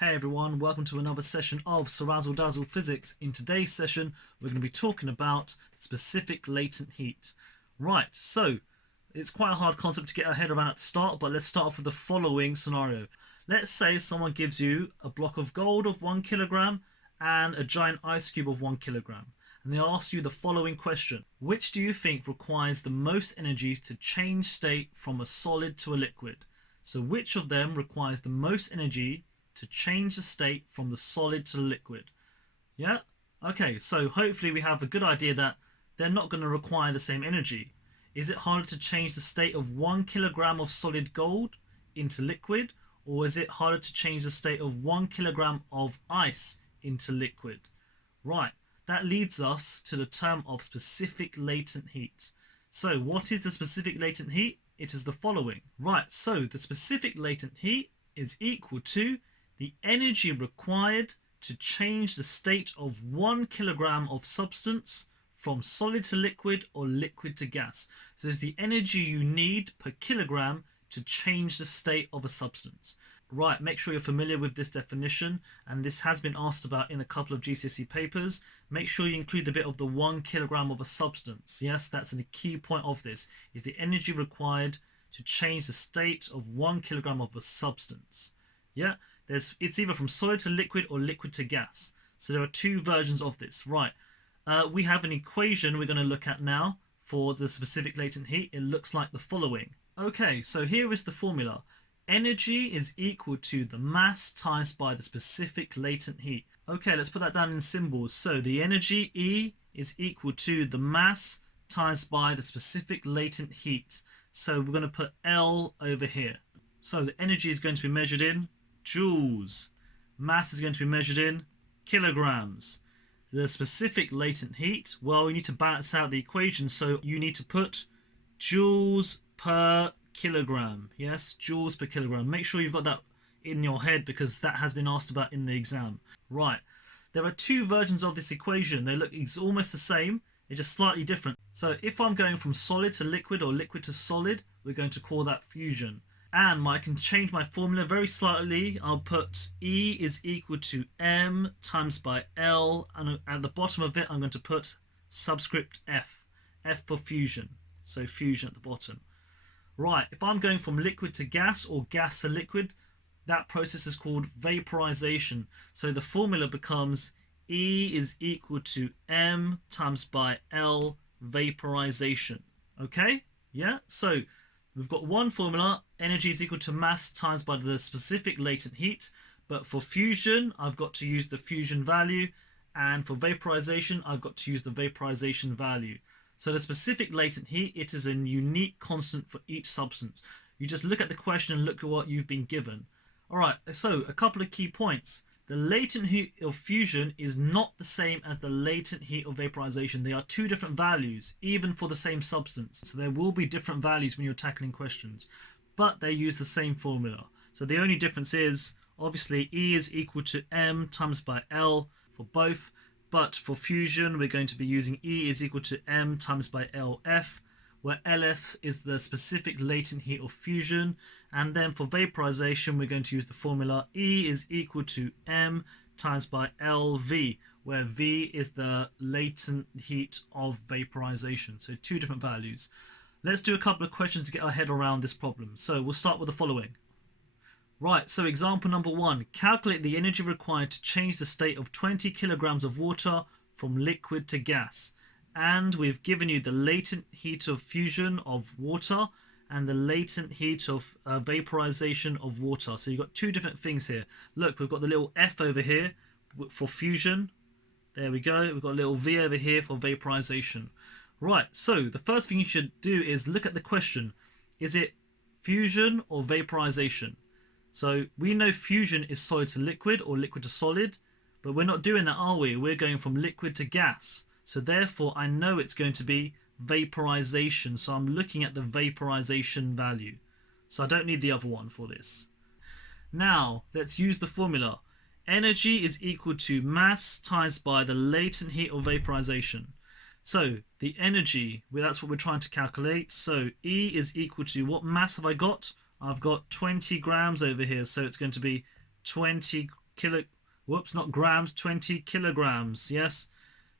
Hey everyone, welcome to another session of CeerazzleDazzle Physics. In today's session, we're going to be talking about specific latent heat. Right, so it's quite a hard concept to get our head around at the start, but let's start off with the following scenario. Let's say someone gives you a block of gold of 1 kilogram and a giant ice cube of 1 kilogram. And they ask you the following question. Which do you think requires the most energy to change state from a solid to a liquid? So which of them requires the most energy to change the state from the solid to the liquid? Yeah? Okay, so hopefully we have a good idea that they're not going to require the same energy. Is it harder to change the state of 1 kilogram of solid gold into liquid, or is it harder to change the state of 1 kilogram of ice into liquid? Right, that leads us to the term of specific latent heat. So what is the specific latent heat? It is the following. Right, so the specific latent heat is equal to the energy required to change the state of 1 kilogram of substance from solid to liquid or liquid to gas. So it's the energy you need per kilogram to change the state of a substance. Right, make sure you're familiar with this definition, and this has been asked about in a couple of GCSE papers. Make sure you include the bit of the 1 kilogram of a substance. Yes, that's a key point of this, is the energy required to change the state of 1 kilogram of a substance. Yeah, it's either from solid to liquid or liquid to gas. So there are two versions of this. Right, we have an equation we're going to look at now for the specific latent heat. It looks like the following. Okay, so here is the formula. Energy is equal to the mass times by the specific latent heat. Okay, let's put that down in symbols. So the energy E is equal to the mass times by the specific latent heat. So we're going to put L over here. So the energy is going to be measured in joules. Mass is going to be measured in kilograms. The specific latent heat, well, you need to balance out the equation, so you need to put joules per kilogram. Yes, joules per kilogram. Make sure you've got that in your head because that has been asked about in the exam. Right, there are two versions of this equation. They look almost the same, they're just slightly different. So if I'm going from solid to liquid or liquid to solid, we're going to call that fusion. And I can change my formula very slightly. I'll put E is equal to M times by L, and at the bottom of it I'm going to put subscript F. F for fusion, so fusion at the bottom. Right, if I'm going from liquid to gas or gas to liquid, that process is called vaporization. So the formula becomes E is equal to M times by L vaporization. Okay, yeah, so we've got one formula, energy is equal to mass times by the specific latent heat, but for fusion I've got to use the fusion value, and for vaporization I've got to use the vaporization value. So the specific latent heat, it is a unique constant for each substance. You just look at the question and look at what you've been given. Alright, so a couple of key points. The latent heat of fusion is not the same as the latent heat of vaporization. They are two different values, even for the same substance. So there will be different values when you're tackling questions, but they use the same formula. So the only difference is, obviously, E is equal to M times by L for both. But for fusion, we're going to be using E is equal to M times by LF, where LF is the specific latent heat of fusion. And then for vaporization, we're going to use the formula E is equal to M times by LV, where V is the latent heat of vaporization. So two different values. Let's do a couple of questions to get our head around this problem. So we'll start with the following. Right, so example number 1. Calculate the energy required to change the state of 20 kilograms of water from liquid to gas. And we've given you the latent heat of fusion of water and the latent heat of vaporization of water. So you've got two different things here. Look, we've got the little F over here for fusion. There we go. We've got a little V over here for vaporization. Right, so the first thing you should do is look at the question. Is it fusion or vaporization? So we know fusion is solid to liquid or liquid to solid, but we're not doing that, are we? We're going from liquid to gas. So therefore I know it's going to be vaporization. So I'm looking at the vaporization value. So I don't need the other one for this. Now let's use the formula. Energy is equal to mass times by the latent heat of vaporization. So the energy, well, that's what we're trying to calculate. So E is equal to, what mass have I got? I've got 20 grams over here, so it's going to be 20 not grams, 20 kilograms, yes,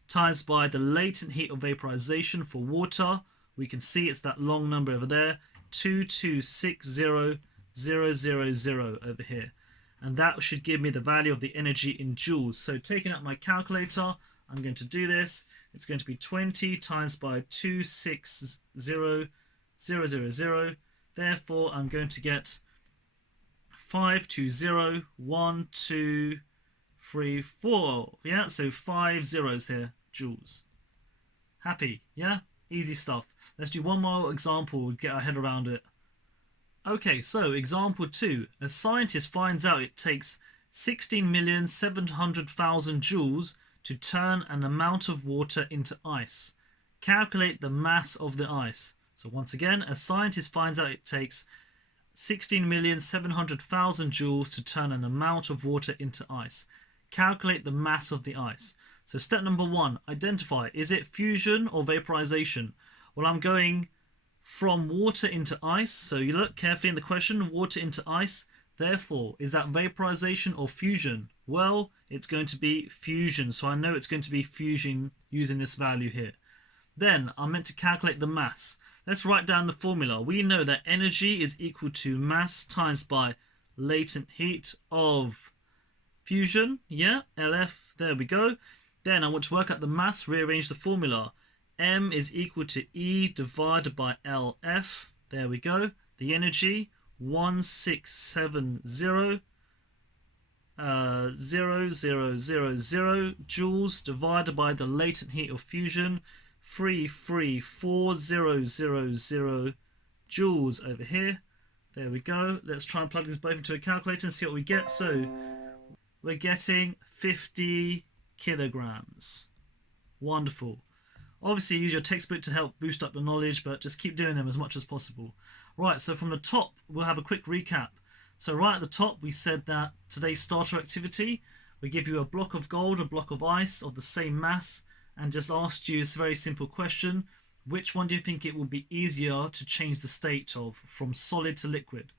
times by the latent heat of vaporization for water. We can see it's that long number over there, 2260000 over here. And that should give me the value of the energy in joules. So taking out my calculator, I'm going to do this. It's going to be 20 times by 260,000. Therefore, I'm going to get 520,123,4. Yeah, so 5 zeros here, joules. Happy, yeah? Easy stuff. Let's do one more example, get our head around it. Okay, so example 2. A scientist finds out it takes 16,700,000 joules to turn an amount of water into ice. Calculate the mass of the ice. So once again, a scientist finds out it takes 16,700,000 joules to turn an amount of water into ice. Calculate the mass of the ice. So step number 1, identify, is it fusion or vaporization? Well, I'm going from water into ice. So you look carefully in the question, water into ice. Therefore, is that vaporization or fusion? Well, it's going to be fusion. So I know it's going to be fusion using this value here. Then I'm meant to calculate the mass. Let's write down the formula. We know that energy is equal to mass times by latent heat of fusion. Yeah, LF, there we go. Then I want to work out the mass, rearrange the formula. M is equal to E divided by LF. There we go. The energy, 1670,000 joules divided by the latent heat of fusion, 334,000 joules over here. There we go. Let's try and plug these both into a calculator and see what we get. So we're getting 50 kilograms. Wonderful. Obviously use your textbook to help boost up your knowledge, but just keep doing them as much as possible. Right, so from the top, we'll have a quick recap. So right at the top, we said that today's starter activity, we give you a block of gold, a block of ice of the same mass, and just asked you this very simple question. Which one do you think it will be easier to change the state of from solid to liquid?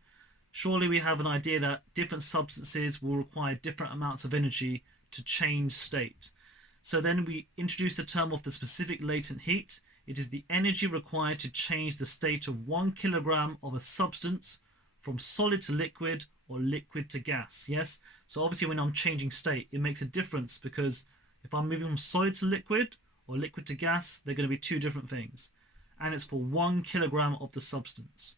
Surely we have an idea that different substances will require different amounts of energy to change state. So then we introduce the term of the specific latent heat. It is the energy required to change the state of 1 kilogram of a substance from solid to liquid or liquid to gas. Yes, so obviously when I'm changing state, it makes a difference, because if I'm moving from solid to liquid or liquid to gas, they're going to be two different things, and it's for 1 kilogram of the substance.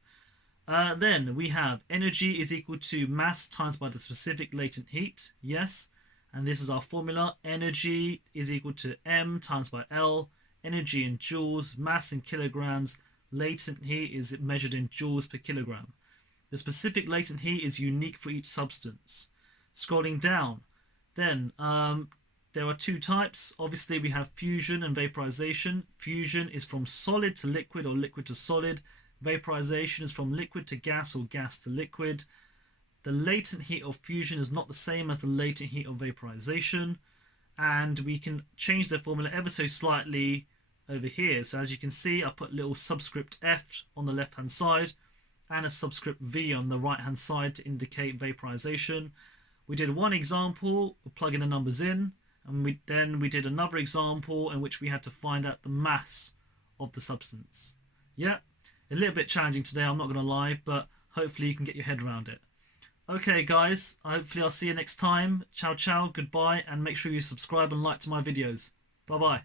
Then we have energy is equal to mass times by the specific latent heat. Yes, and this is our formula. Energy is equal to M times by L. Energy in joules, mass in kilograms. Latent heat is measured in joules per kilogram. The specific latent heat is unique for each substance. Scrolling down, then there are two types. Obviously we have fusion and vaporization. Fusion is from solid to liquid or liquid to solid. Vaporization is from liquid to gas or gas to liquid. The latent heat of fusion is not the same as the latent heat of vaporization, and we can change the formula ever so slightly over here. So as you can see, I put a little subscript F on the left hand side and a subscript V on the right hand side to indicate vaporization. We did one example, plugging the numbers in, and we did another example in which we had to find out the mass of the substance. Yeah, a little bit challenging today, I'm not going to lie, but hopefully you can get your head around it. Okay guys, hopefully I'll see you next time. Ciao ciao, goodbye, and make sure you subscribe and like to my videos. Bye bye.